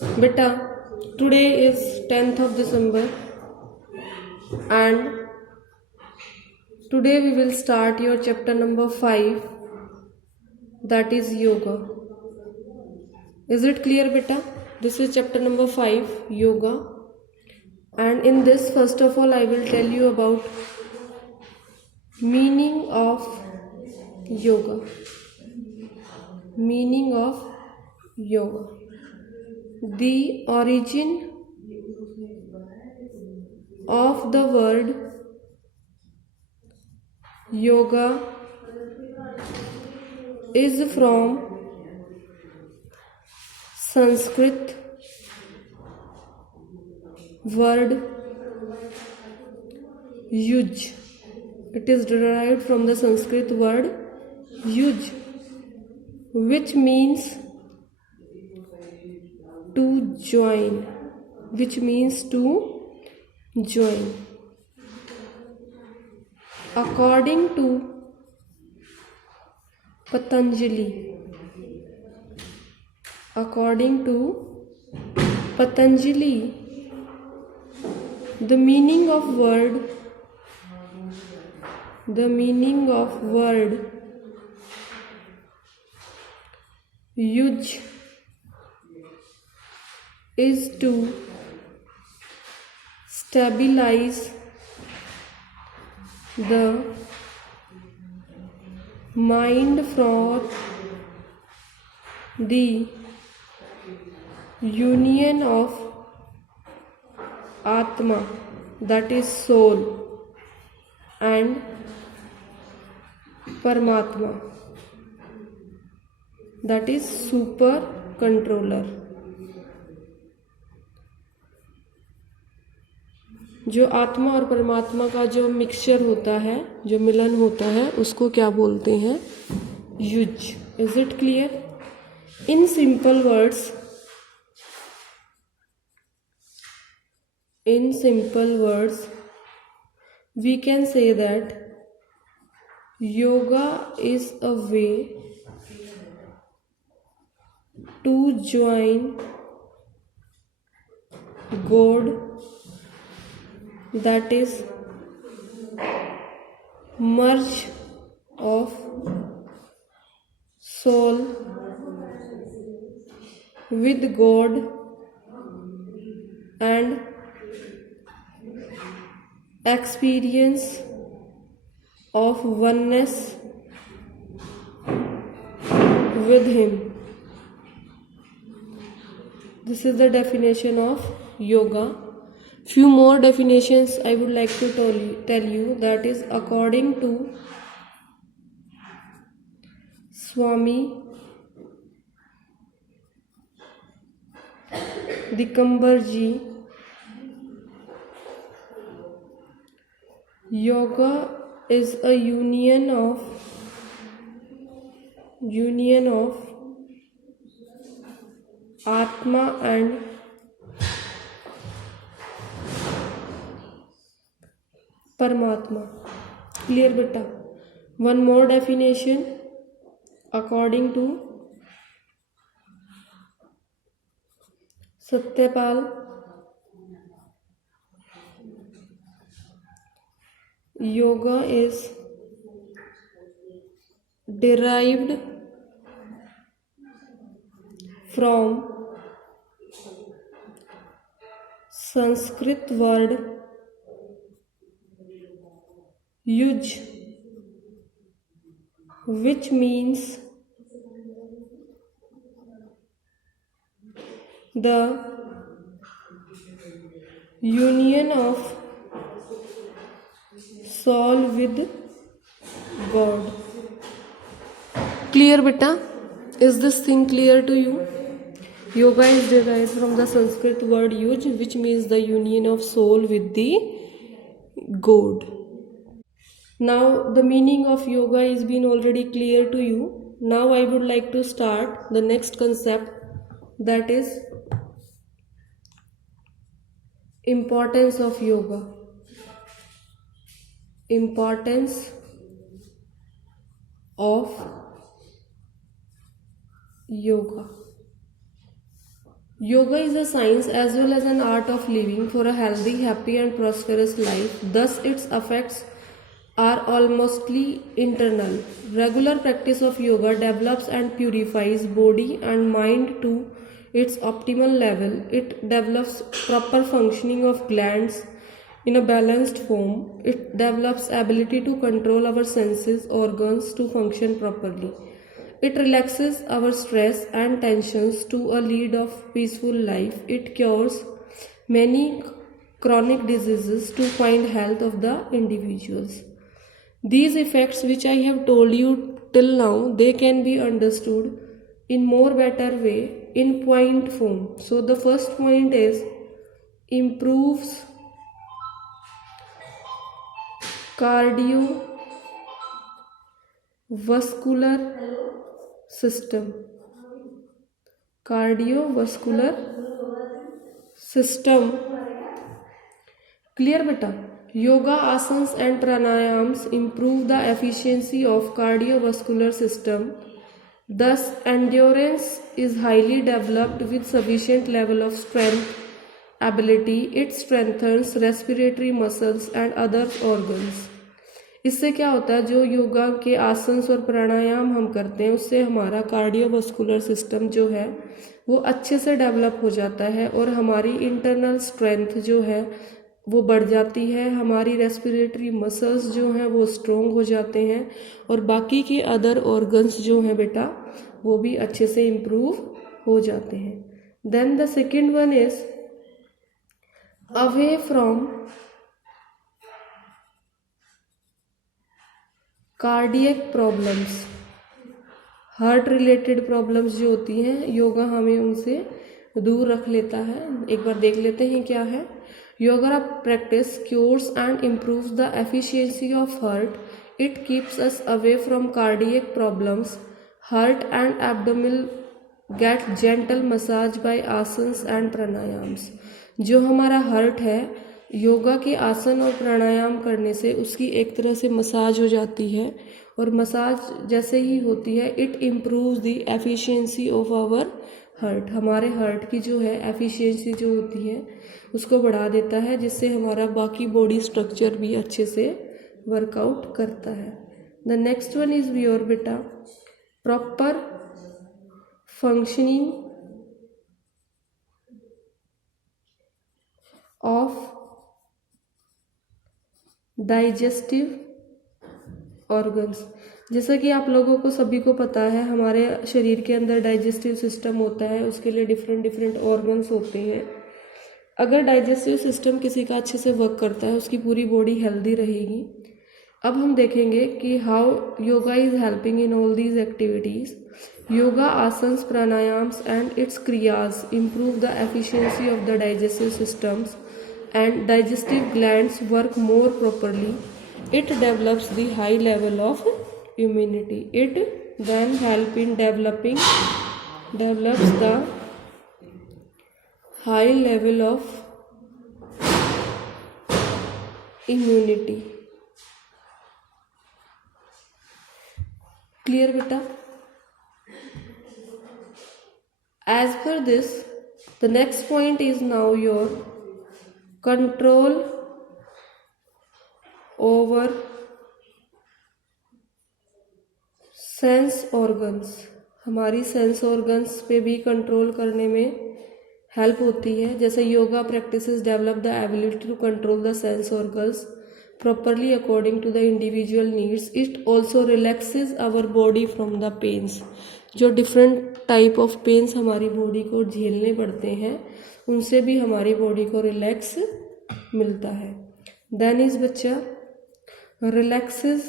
Beta, today is 10th of December and today we will start your chapter number 5, that is yoga. Is it clear beta? This is chapter number 5, yoga. And in this, first of all, I will tell you about meaning of yoga. Meaning of yoga. The origin of the word yoga is from Sanskrit word yuj. It is derived from the Sanskrit word yuj, which means to join. Which means to join. According to Patanjali, the meaning of word yuj is to stabilize the mind from the union of Atma, that is soul, and Paramatma, that is super controller. जो आत्मा और परमात्मा का जो mixture होता है, जो मिलन होता है, उसको क्या बोलते हैं? Use. Is it clear? In simple words we can say that yoga is a way to join God, that is merge of soul with God and experience of oneness with Him. This is the definition of yoga. Few more definitions I would like to tell you, that is according to Swami Dikambarji, yoga is a union of Atma and Paramatma. Clear beta? One more definition according to Satyapal. Yoga is derived from Sanskrit word yuj, which means the union of soul with God. Clear beta? Is this thing clear to you? Yoga is derived from the Sanskrit word yuj, which means the union of soul with the God. Now the meaning of yoga is been already clear to you. Now I would like to start the next concept, that is importance of yoga. Importance of yoga. Yoga is a science as well as an art of living for a healthy, happy, and prosperous life. Thus, its effects are almostly internal. Regular practice of yoga develops and purifies body and mind to its optimal level. It develops proper functioning of glands in a balanced form. It develops ability to control our senses, organs to function properly. It relaxes our stress and tensions to a lead of peaceful life. It cures many chronic diseases to find health of the individuals. These effects which I have told you till now, they can be understood in more better way in point form. So the first point is improves cardiovascular system. Cardiovascular system. Clear beta? Yoga asanas and pranayams improve the efficiency of cardiovascular system. Thus, endurance is highly developed with sufficient level of strength, ability. It strengthens respiratory muscles and other organs. इससे क्या होता है, जो योगा के आसन्स और प्राणायाम हम करते हैं उससे हमारा कार्डियोवास्कुलर सिस्टम जो है वो अच्छे से डेवलप हो जाता है और हमारी इंटरनल स्ट्रेंथ जो है वो बढ़ जाती है, हमारी रेस्पिरेटरी मसल्स जो हैं वो स्ट्रोंग हो जाते हैं और बाकी के अदर ऑर्गन्स जो हैं बेटा वो भी अच्छे से इम्प्रूव हो जाते हैं. Then the second one is away from cardiac problems. Heart related problems जो होती हैं योगा हमें उनसे दूर रख लेता है. एक बार देख लेते हैं क्या है. Yoga practice cures and improves the efficiency of heart. It keeps us away from cardiac problems. Heart and abdomen get gentle massage by asanas and pranayams. जो हमारा हार्ट है योगा के आसन और प्राणायाम करने से उसकी एक तरह से मसाज हो जाती है और मसाज जैसे ही होती है it improves the efficiency of our heart. हमारे हार्ट की जो है एफिशिएंसी जो होती है उसको बढ़ा देता है जिससे हमारा बाकी बॉडी स्ट्रक्चर भी अच्छे से वर्कआउट करता है. The next one is your बेटा proper functioning of digestive organs. जैसा कि आप लोगों को सभी को पता है हमारे शरीर के अंदर डाइजेस्टिव सिस्टम होता है, उसके लिए डिफरेंट डिफरेंट ऑर्गन्स होते हैं. अगर डाइजेस्टिव सिस्टम किसी का अच्छे से वर्क करता है उसकी पूरी बॉडी हेल्दी रहेगी. अब हम देखेंगे कि how yoga is helping in all these activities. Yoga asanas प्राणायाम्स and it's क्रियाज improve the efficiency of the digestive systems and digestive glands work more properly. It develops the high level of immunity. It then help in develops the high level of immunity. Clear beta? As per this, the next point is now your control over sense organs. हमारी sense organs पे भी control करने में help होती है. जैसे yoga practices develop the ability to control the sense organs properly according to the individual needs. It also relaxes our body from the pains. जो different type of pains हमारी body को झेलने पड़ते हैं उनसे भी हमारी बॉडी को रिलैक्स मिलता है. देन इज बच्चा रिलैक्सेस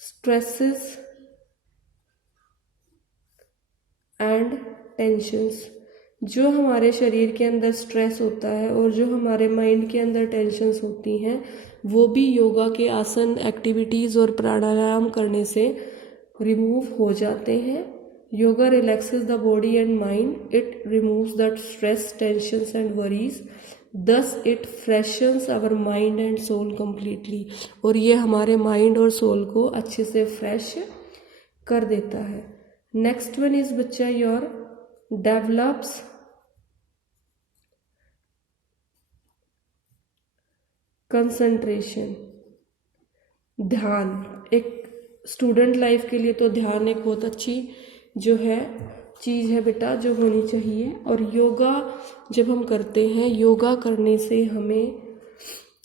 स्ट्रेसेस एंड टेंशन्स. जो हमारे शरीर के अंदर स्ट्रेस होता है और जो हमारे माइंड के अंदर टेंशन्स होती हैं वो भी योगा के आसन एक्टिविटीज़ और प्राणायाम करने से रिमूव हो जाते हैं. Yoga relaxes the body and mind. It removes that stress, tensions and worries. Thus it freshens our mind and soul completely. और ये हमारे माइंड और सोल को अच्छे से फ्रेश कर देता है. नेक्स्ट वन इज बच्चा योर डेवलप्स कंसंट्रेशन। ध्यान, एक स्टूडेंट लाइफ के लिए तो ध्यान एक बहुत अच्छी जो है चीज़ है बेटा, जो होनी चाहिए। और योगा जब हम करते हैं, योगा करने से हमें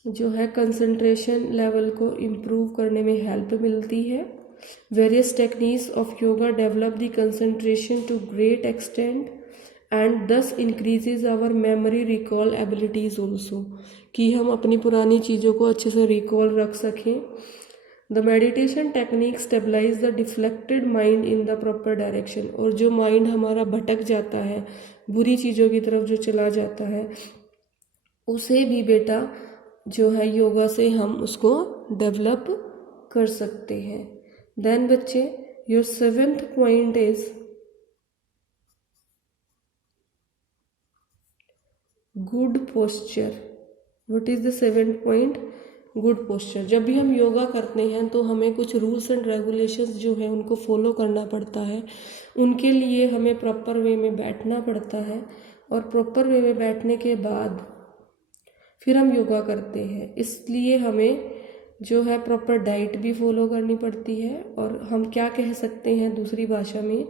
जो है कंसंट्रेशन लेवल को इम्प्रूव करने में हेल्प मिलती है। Various techniques of yoga develop the concentration to great extent and thus increases our memory recall abilities also, कि हम अपनी पुरानी चीज़ों को अच्छे से रिकॉल रख सकें। The meditation technique stabilise the deflected mind in the proper direction, और जो माइंड हमारा भटक जाता है, बुरी चीज़ों की तरफ जो चला जाता है, उसे भी बेटा जो है योगा से हम उसको डेवलप कर सकते हैं। देन बच्चे, your 7th point is good posture. What is the 7th point? Good posture. जब भी हम योगा करते हैं तो हमें कुछ रूल्स एंड रेगुलेशंस जो है उनको फॉलो करना पड़ता है। उनके लिए हमें प्रॉपर वे में बैठना पड़ता है, और प्रॉपर वे में बैठने के बाद फिर हम योगा करते हैं। इसलिए हमें जो है प्रॉपर डाइट भी फॉलो करनी पड़ती है। और हम क्या कह सकते हैं दूसरी भाषा में,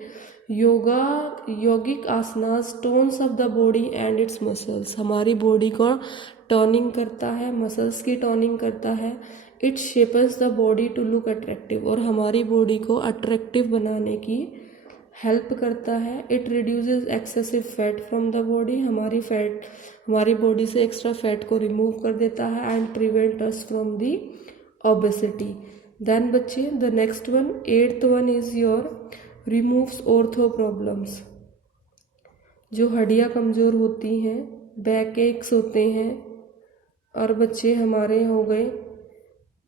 yogic asanas tones of the body and its muscles, हमारी बॉडी को टर्निंग करता है, मसल्स की टर्निंग करता है। It shapes the body to look attractive, और हमारी बॉडी को अट्रैक्टिव बनाने की हेल्प करता है। It reduces excessive fat from the body, हमारी बॉडी से एक्स्ट्रा फैट को रिमूव कर देता है। And prevent us from the obesity. Then बच्चे, the next one, 8th one is your removes ortho problems. जो हड्डियाँ कमज़ोर होती हैं, बैक एक्स होते हैं, और बच्चे हमारे हो गए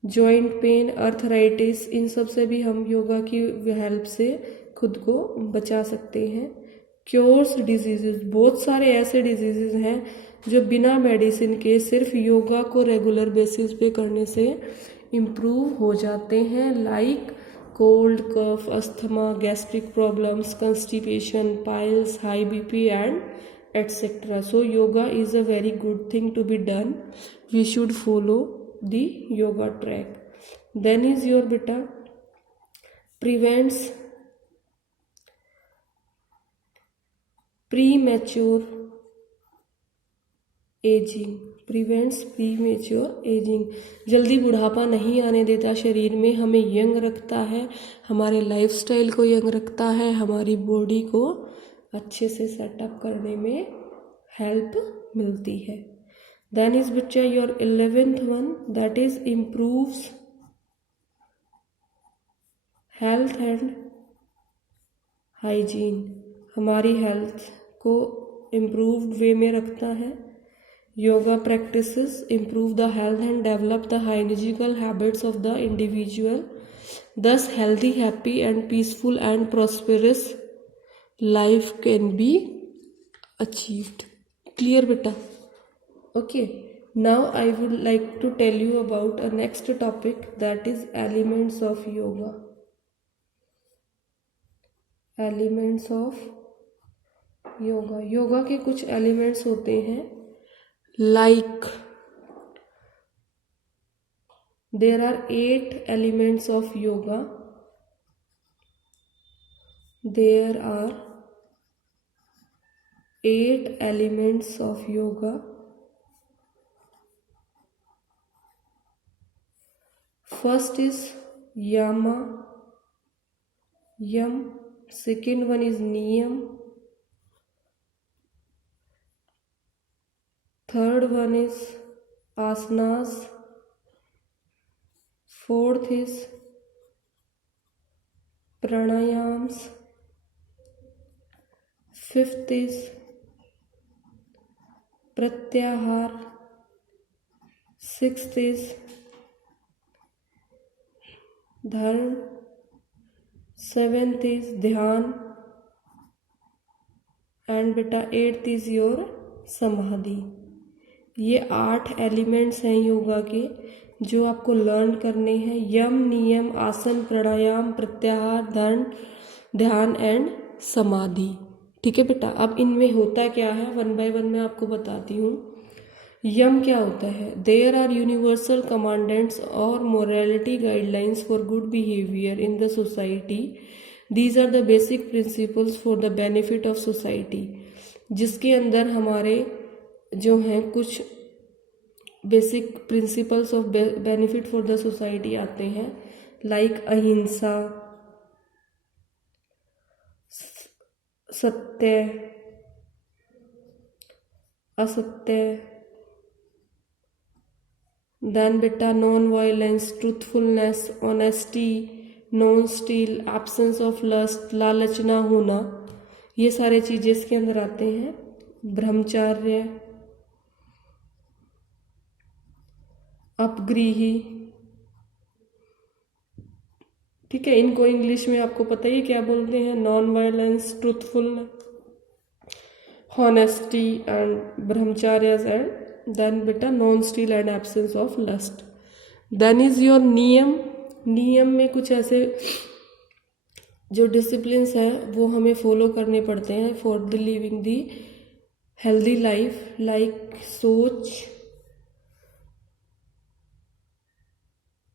जॉइंट पेन, अर्थराइटिस, इन सब से भी हम योगा की हेल्प से खुद को बचा सकते हैं। क्योर्स डिजीजेस, बहुत सारे ऐसे डिजीजेस हैं जो बिना मेडिसिन के सिर्फ योगा को रेगुलर बेसिस पे करने से इम्प्रूव हो जाते हैं। Like cold, cough, asthma, gastric problems, constipation, piles, high BP and etc. So yoga is a very good thing to be done. We should follow the yoga track. Then is your beta prevents premature aging. Prevents premature ageing, जल्दी बुढ़ापा नहीं आने देता शरीर में, हमें young रखता है, हमारे लाइफस्टाइल को यंग रखता है, हमारी बॉडी को अच्छे से सेटअप करने में हेल्प मिलती है। देन इज बच्चा your 11th one, that is improves health and hygiene, हमारी हेल्थ को इम्प्रूव्ड वे में रखता है। Yoga practices improve the health and develop the hygienical habits of the individual. Thus, healthy, happy, and peaceful and prosperous life can be achieved. Clear, beta? Okay. Now, I would like to tell you about a next topic, that is elements of yoga. Elements of yoga. Yoga के कुछ elements होते हैं, like there are 8 elements of yoga. There are 8 elements of yoga. First is yama, yam. Second one is niyam. Third one is asanas. Fourth is pranayams. Fifth is pratyahar. Sixth is dharm. Seventh is dhyan. And beta 8th is your samadhi. ये 8 elements हैं योगा के जो आपको learn करने हैं। यम, नियम, आसन, प्राणायाम, प्रत्याहार, ध्यान एंड समाधि। ठीक है बेटा। अब इनमें होता क्या है, वन बाय वन मैं आपको बताती हूँ। यम क्या होता है, देयर आर यूनिवर्सल कमांडेंट्स और morality guidelines for good behaviour in the society. These are the basic principles for the benefit of society, जिसके अंदर हमारे जो हैं कुछ basic principles of benefit for the society आते हैं, लाइक अहिंसा, सत्य, असत्य, देन बेटा non violence, truthfulness, honesty, non steal, absence of lust, लालच ना होना, ये सारे चीजें इसके अंदर आते हैं। ब्रह्मचर्य, अपग्रही, ठीक है। इनको इंग्लिश में आपको पता ही क्या बोलते हैं, non violence, truthfulness, honesty and brahmacharya, and then बेटा non steal and absence of lust. Then is your नियम। नियम में कुछ ऐसे जो डिसिप्लिन्स हैं वो हमें फॉलो करने पड़ते हैं for the living the healthy life, like सोच,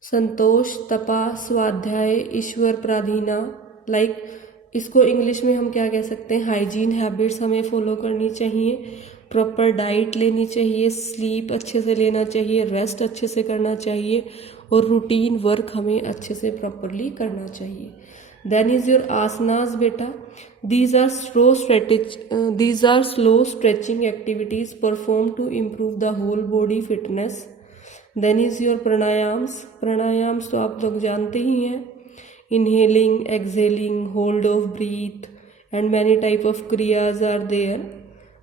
संतोष, तपा, स्वाध्याय, ईश्वर प्रार्थना, लाइक इसको इंग्लिश में हम क्या कह सकते हैं, हाइजीन हैबिट्स हमें फॉलो करनी चाहिए, प्रॉपर डाइट लेनी चाहिए, स्लीप अच्छे से लेना चाहिए, रेस्ट अच्छे से करना चाहिए, और रूटीन वर्क हमें अच्छे से प्रॉपरली करना चाहिए। देन इज योर आसनास बेटा। These are slow stretching activities perform to improve the whole body fitness. Then is your pranayams. Pranayams तो आप लोग जानते ही हैं, inhaling, exhaling, hold of breath and many type of kriyas are there.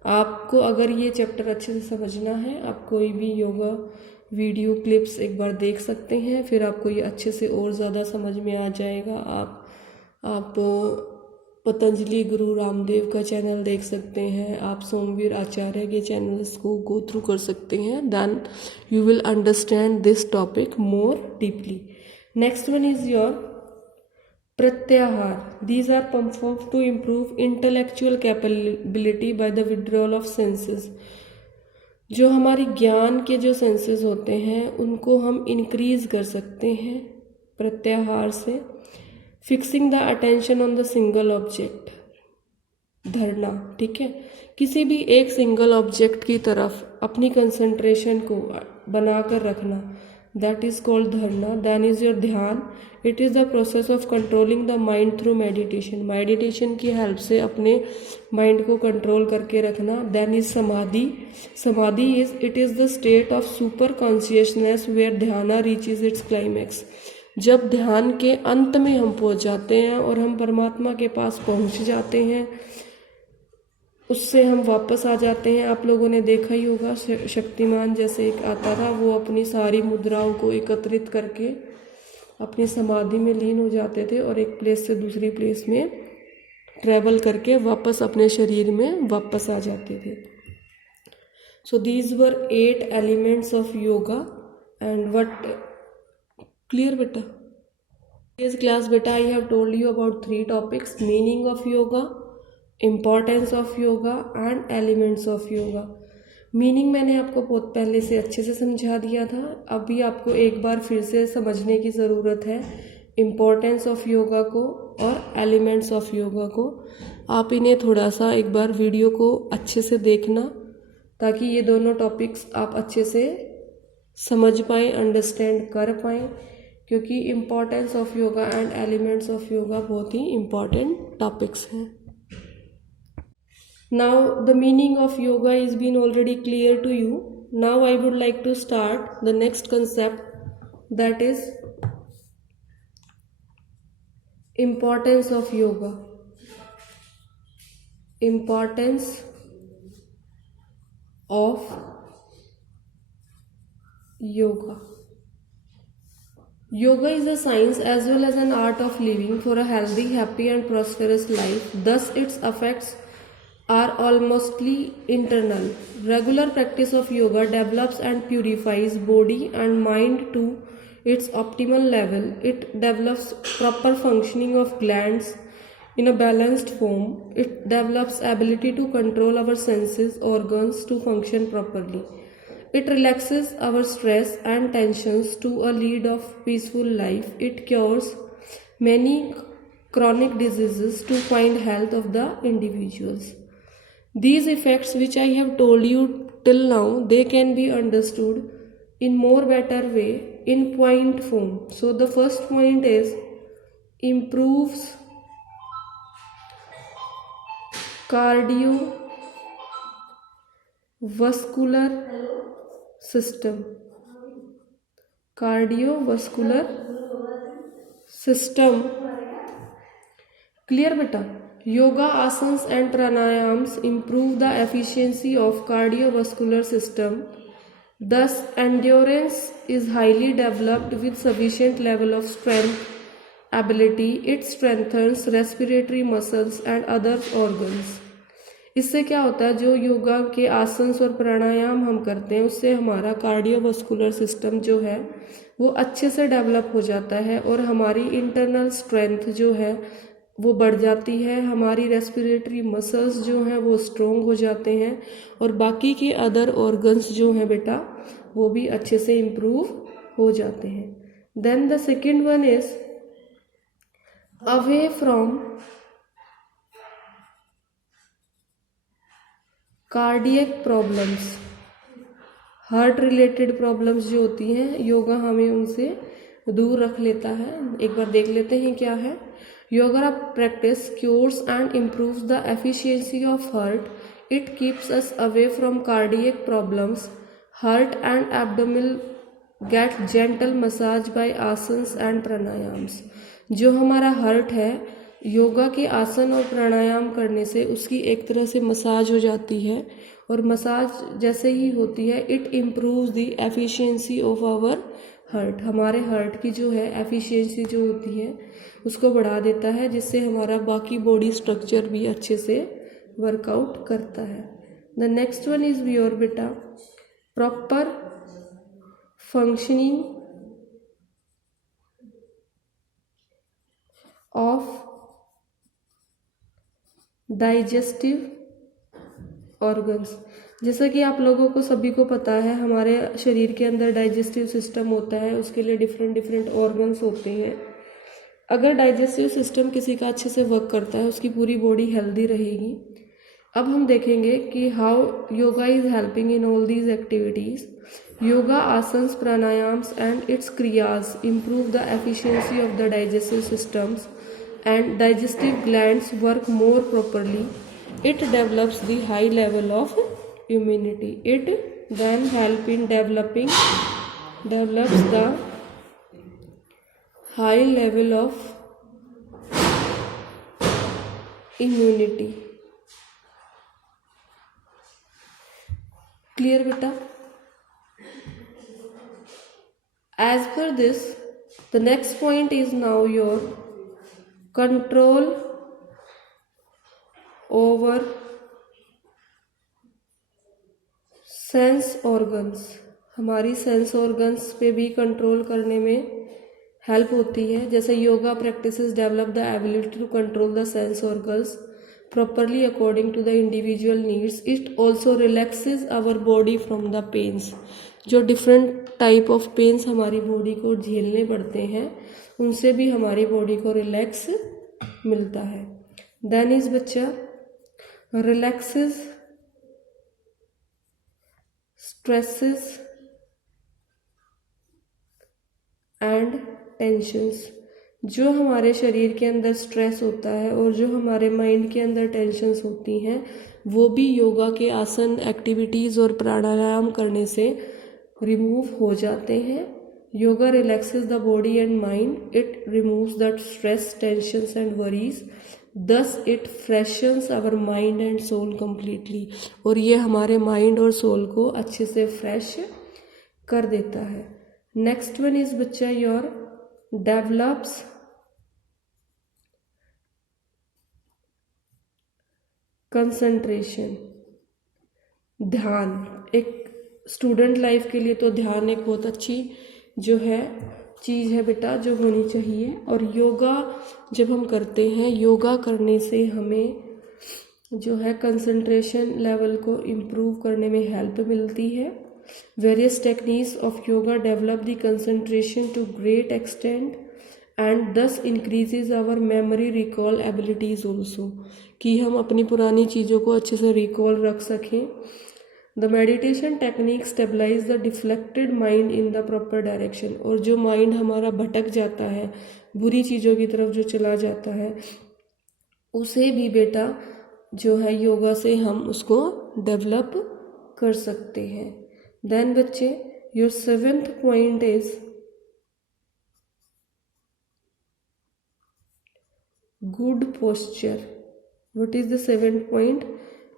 आपको अगर ये चैप्टर अच्छे से समझना है, आप कोई भी योगा वीडियो क्लिप्स एक बार देख सकते हैं, फिर आपको ये अच्छे से और ज़्यादा समझ में आ जाएगा। आप पतंजलि गुरु रामदेव का चैनल देख सकते हैं, आप सोमवीर आचार्य के चैनल्स को गो थ्रू कर सकते हैं, then you will understand this topic more deeply. Next one is your pratyahara. These are perform to improve intellectual capability by the withdrawal of senses. जो हमारी ज्ञान के जो सेंसेस होते हैं उनको हम इंक्रीज कर सकते हैं प्रत्याहार से। Fixing the attention on the single object, धरना, ठीक है। किसी भी एक सिंगल ऑब्जेक्ट की तरफ अपनी कंसंट्रेशन को बनाकर रखना, दैट इज कॉल्ड धरना। देन इज योर ध्यान। It is the process of controlling the mind through meditation. Meditation की हेल्प से अपने माइंड को कंट्रोल करके रखना। Then is samadhi. Samadhi it is the state of super consciousness where dhyana reaches its climax. जब ध्यान के अंत में हम पहुंच जाते हैं और हम परमात्मा के पास पहुंच जाते हैं, उससे हम वापस आ जाते हैं। आप लोगों ने देखा ही होगा, शक्तिमान जैसे एक आता था, वो अपनी सारी मुद्राओं को एकत्रित करके अपनी समाधि में लीन हो जाते थे और एक प्लेस से दूसरी प्लेस में ट्रैवल करके वापस अपने शरीर में वापस आ जाते थे। So these were 8 elements of yoga and what clear बेटा? Today's class beta I have told you about 3 topics: meaning of yoga, importance of yoga and elements of yoga. Meaning मैंने आपको बहुत पहले से अच्छे से समझा दिया था, अभी आपको एक बार फिर से समझने की ज़रूरत है इम्पोर्टेंस ऑफ योगा को और एलिमेंट्स ऑफ योगा को। आप इन्हें थोड़ा सा एक बार वीडियो को अच्छे से देखना ताकि ये दोनों टॉपिक्स आप अच्छे से समझ पाएँ, अंडरस्टैंड कर पाएँ, क्योंकि importance of yoga and elements of yoga बहुत ही इम्पॉर्टेंट टॉपिक्स हैं। Now the meaning of yoga is been already clear to you. Now I would like to start the next concept, that is importance of yoga. Importance of yoga. Yoga is a science as well as an art of living for a healthy, happy and prosperous life. Thus its effects are almostly internal. Regular practice of yoga develops and purifies body and mind to its optimal level. It develops proper functioning of glands in a balanced form. It develops ability to control our senses, organs to function properly. It relaxes our stress and tensions to a lead of peaceful life. It cures many chronic diseases to find health of the individuals. These effects which I have told you till now, they can be understood in more better way in point form. So the first point is improves cardiovascular system. Cardiovascular system. Clear beta? Yoga asanas and pranayams improve the efficiency of cardiovascular system. Thus, endurance is highly developed with sufficient level of strength, ability. It strengthens respiratory muscles and other organs. इससे क्या होता है, जो योगा के आसन्स और प्राणायाम हम करते हैं उससे हमारा कार्डियोवास्कुलर सिस्टम जो है वो अच्छे से डेवलप हो जाता है और हमारी इंटरनल स्ट्रेंथ जो है वो बढ़ जाती है, हमारी रेस्पिरेटरी मसल्स जो हैं वो स्ट्रोंग हो जाते हैं और बाकी के अदर ऑर्गन्स जो हैं बेटा वो भी अच्छे से इम्प्रूव हो जाते हैं. Then the second one is away from cardiac problems. Heart related problems जो होती हैं योगा हमें उनसे दूर रख लेता है. एक बार देख लेते हैं क्या है. Yoga practice cures and improves the efficiency of heart. It keeps us away from cardiac problems. Heart and abdominal get gentle massage by asanas and pranayams. जो हमारा हार्ट है योगा के आसन और प्राणायाम करने से उसकी एक तरह से मसाज हो जाती है और मसाज जैसे ही होती है it improves the efficiency of our heart. हमारे हार्ट की जो है एफिशिएंसी जो होती है उसको बढ़ा देता है जिससे हमारा बाकी बॉडी स्ट्रक्चर भी अच्छे से वर्कआउट करता है. The next one is your बेटा proper functioning of digestive organs. जैसा कि आप लोगों को सभी को पता है हमारे शरीर के अंदर डाइजेस्टिव सिस्टम होता है, उसके लिए डिफरेंट डिफरेंट ऑर्गन्स होते हैं. अगर डाइजेस्टिव सिस्टम किसी का अच्छे से वर्क करता है उसकी पूरी बॉडी हेल्दी रहेगी. अब हम देखेंगे कि how yoga is helping in all these activities. Yoga asanas प्राणायाम्स and it's क्रियाज improve the efficiency of the digestive systems and digestive glands work more properly. It develops the high level of immunity. It then help in develops the high level of immunity. Clear beta? As per this, the next point is now your control over sense organs. हमारी sense organs पे भी control करने में help होती है. जैसे yoga practices develop the ability to control the sense organs properly according to the individual needs. It also relaxes our body from the pains. जो different type of pains हमारी body को झेलने पड़ते हैं उनसे भी हमारी बॉडी को रिलैक्स मिलता है. देन इज बच्चा रिलैक्सेस स्ट्रेसेस एंड टेंशन्स. जो हमारे शरीर के अंदर स्ट्रेस होता है और जो हमारे माइंड के अंदर टेंशन्स होती हैं वो भी योगा के आसन एक्टिविटीज़ और प्राणायाम करने से रिमूव हो जाते हैं. Yoga relaxes the body and mind. It removes that stress, tensions and worries. Thus it freshens our mind and soul completely. और ये हमारे माइंड और सोल को अच्छे से फ्रेश कर देता है. नेक्स्ट वन इज बच्चा योर डेवलप्स कंसंट्रेशन. ध्यान. एक स्टूडेंट लाइफ के लिए तो ध्यान एक बहुत अच्छी जो है चीज़ है बेटा जो होनी चाहिए। और योगा जब हम करते हैं, योगा करने से हमें जो है कंसंट्रेशन लेवल को इम्प्रूव करने में हेल्प मिलती है। Various techniques of yoga develop the concentration to great extent and thus increases our memory recall abilities also, कि हम अपनी पुरानी चीज़ों को अच्छे से रिकॉल रख सकें। The meditation technique stabilise the deflected mind in the proper direction, और जो माइंड हमारा भटक जाता है, बुरी चीज़ों की तरफ जो चला जाता है, उसे भी बेटा जो है योगा से हम उसको डेवलप कर सकते हैं। देन बच्चे your 7th point is good posture. What is the 7th point?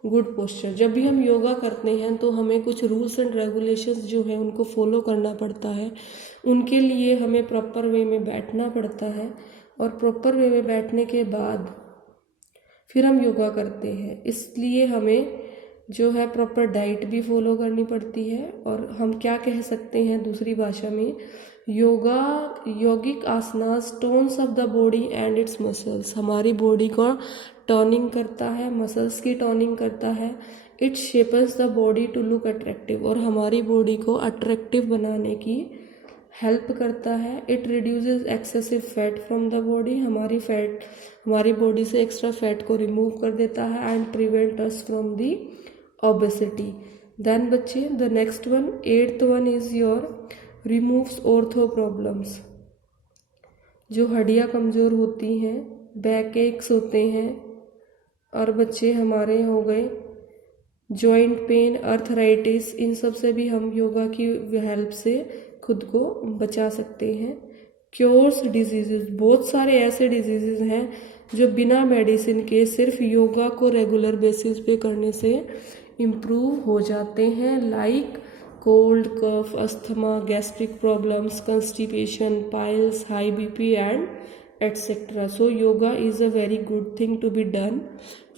Good posture. जब भी हम योगा करते हैं तो हमें कुछ रूल्स एंड रेगुलेशंस जो है उनको फॉलो करना पड़ता है। उनके लिए हमें प्रॉपर वे में बैठना पड़ता है, और प्रॉपर वे में बैठने के बाद फिर हम योगा करते हैं। इसलिए हमें जो है प्रॉपर डाइट भी फॉलो करनी पड़ती है। और हम क्या कह सकते हैं दूसरी भाषा में, yogic asanas tones of the body and its muscles, हमारी बॉडी को टर्निंग करता है, मसल्स की टर्निंग करता है। It shapes the body to look attractive, और हमारी बॉडी को अट्रैक्टिव बनाने की हेल्प करता है। It reduces excessive fat from the body, हमारी बॉडी से एक्स्ट्रा फैट को रिमूव कर देता है and prevent us from the obesity. Then बच्चे the next one, 8th one is your removes ortho problems. जो हड्डियाँ कमज़ोर होती हैं, बैक एक्स होते हैं, और बच्चे हमारे हो गए जॉइंट पेन, अर्थराइटिस, इन सब से भी हम योगा की हेल्प से खुद को बचा सकते हैं। क्योर्स डिजीजेस, बहुत सारे ऐसे डिजीजेस हैं जो बिना मेडिसिन के सिर्फ योगा को रेगुलर बेसिस पे करने से इम्प्रूव हो जाते हैं, like cold, cough, asthma, gastric problems, constipation, piles, high BP and etc. So yoga is a very good thing to be done.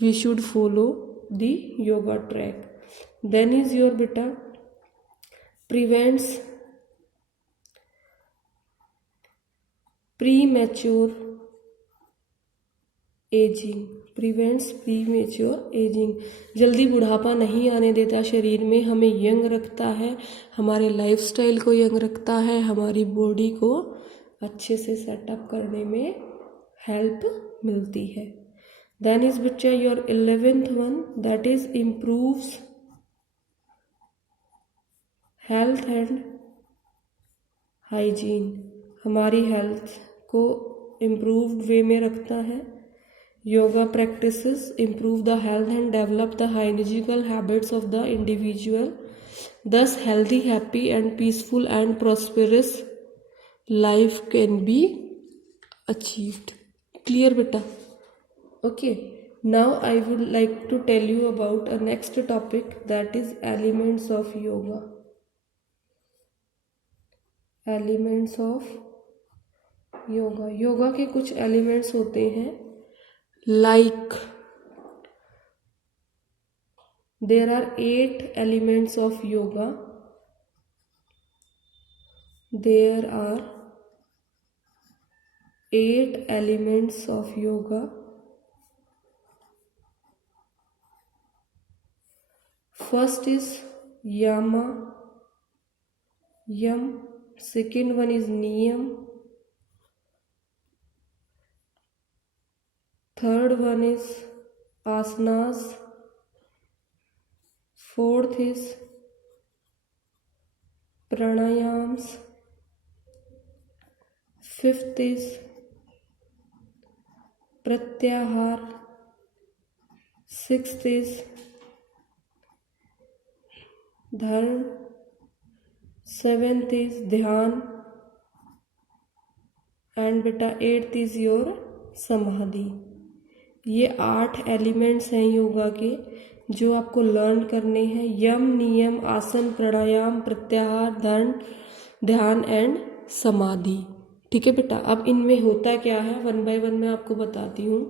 We should follow the yoga track. Then is your beta prevents premature aging. Prevents premature ageing, जल्दी बुढ़ापा नहीं आने देता शरीर में, हमें young रखता है, हमारे लाइफस्टाइल को यंग रखता है, हमारी बॉडी को अच्छे से सेटअप करने में हेल्प मिलती है। देन इज बच्चा your 11th one, that is improves health and hygiene, हमारी हेल्थ को इम्प्रूव्ड वे में रखता है। Yoga practices improve the health and develop the hygienical habits of the individual, thus healthy, happy and peaceful and prosperous life can be achieved. Clear beta? Okay, now I would like to tell you about a next topic, that is elements of yoga. Elements of yoga. Yoga के कुछ elements होते हैं, like there are 8 elements of yoga. There are 8 elements of yoga. First is yama, yam. Second one is niyam. Third one is asanas. Fourth is pranayams. Fifth is pratyahar. Sixth is dharm. Seventh is dhyan. And beta 8th is your समाधि। ये 8 elements हैं योगा के जो आपको learn करने हैं। यम, नियम, आसन, प्राणायाम, प्रत्याहार, ध्यान एंड समाधि। ठीक है बेटा, अब इनमें होता क्या है, 1 by 1 मैं आपको बताती हूँ।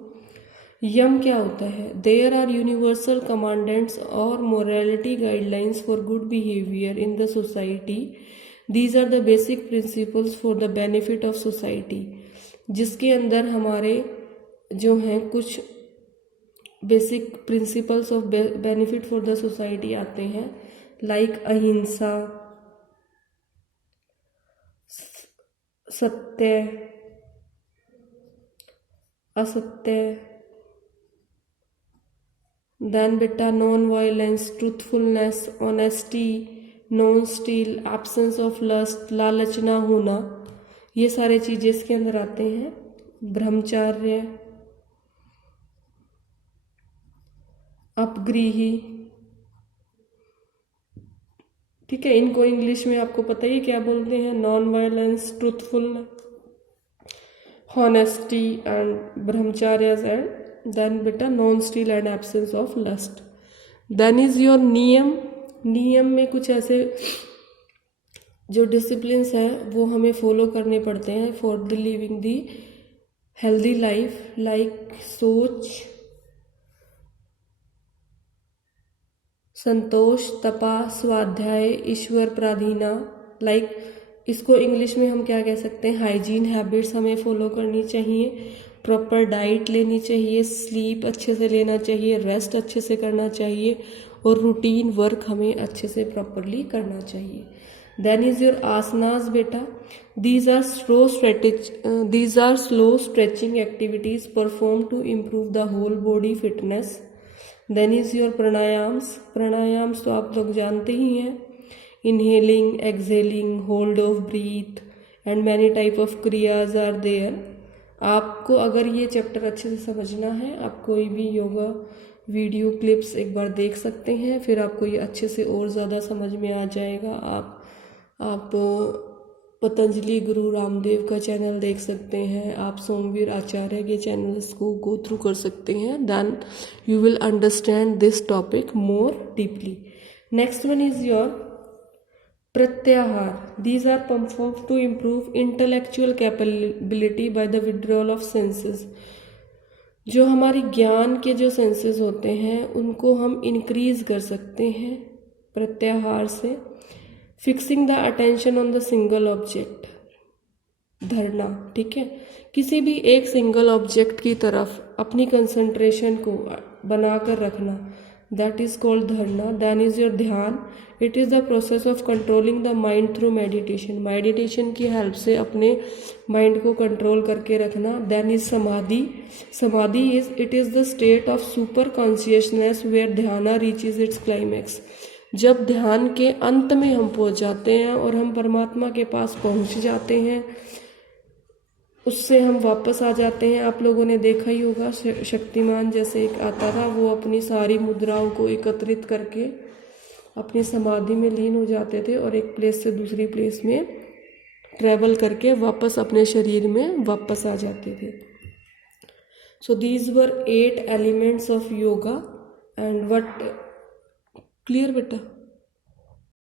यम क्या होता है? देयर आर यूनिवर्सल कमांडेंट्स और morality guidelines for good behaviour in the society these are the basic principles for the benefit of society, जिसके अंदर हमारे जो हैं कुछ basic principles of benefit for the society आते हैं, लाइक अहिंसा, सत्य, असत्य, देन बेटा non violence, truthfulness, honesty, non steal, absence of lust, लालच ना होना, ये सारे चीजें इसके अंदर आते हैं। ब्रह्मचर्य, अपग्रही, ठीक है, इनको इंग्लिश में आपको पता ही क्या बोलते हैं, non violence, truthful, honesty and brahmacharya, and then बेटा non steal and absence of lust. Then is your नियम। नियम में कुछ ऐसे जो डिसिप्लिन्स हैं वो हमें फॉलो करने पड़ते हैं for the living the healthy life, like सोच, संतोष, तपा, स्वाध्याय, ईश्वर प्राधीना, लाइक इसको इंग्लिश में हम क्या कह सकते हैं, हाइजीन हैबिट्स हमें फॉलो करनी चाहिए, प्रॉपर डाइट लेनी चाहिए, स्लीप अच्छे से लेना चाहिए, रेस्ट अच्छे से करना चाहिए, और रूटीन वर्क हमें अच्छे से प्रॉपरली करना चाहिए। देन इज योर आसनास बेटा। These are slow stretching activities perform to improve the whole body fitness. Then is your pranayams. Pranayams तो आप लोग जानते ही हैं, inhaling, exhaling, hold of breath and many type of kriyas are there. आपको अगर ये चैप्टर अच्छे से समझना है, आप कोई भी योगा वीडियो क्लिप्स एक बार देख सकते हैं, फिर आपको ये अच्छे से और ज़्यादा समझ में आ जाएगा। आप पतंजलि गुरु रामदेव का चैनल देख सकते हैं, आप सोमवीर आचार्य के चैनल्स को गो थ्रू कर सकते हैं, then you will understand this topic more deeply. Next one is your pratyahara. These are perform to improve intellectual capability by the withdrawal of senses. जो हमारी ज्ञान के जो सेंसेस होते हैं उनको हम इंक्रीज कर सकते हैं प्रत्याहार से। Fixing the attention on the single object, धरना, ठीक है, किसी भी एक सिंगल ऑब्जेक्ट की तरफ अपनी कंसंट्रेशन को बनाकर रखना, दैट इज कॉल्ड धरना। देन इज योर ध्यान। It is the process of controlling the mind through meditation. Meditation की हेल्प से अपने माइंड को कंट्रोल करके रखना। Then is samadhi. Samadhi it is the state of super consciousness where dhyana reaches its climax. जब ध्यान के अंत में हम पहुंच जाते हैं और हम परमात्मा के पास पहुंच जाते हैं, उससे हम वापस आ जाते हैं। आप लोगों ने देखा ही होगा, शक्तिमान जैसे एक आता था, वो अपनी सारी मुद्राओं को एकत्रित करके अपनी समाधि में लीन हो जाते थे और एक प्लेस से दूसरी प्लेस में ट्रैवल करके वापस अपने शरीर में वापस आ जाते थे। So these were 8 elements of yoga and what, clear बेटा?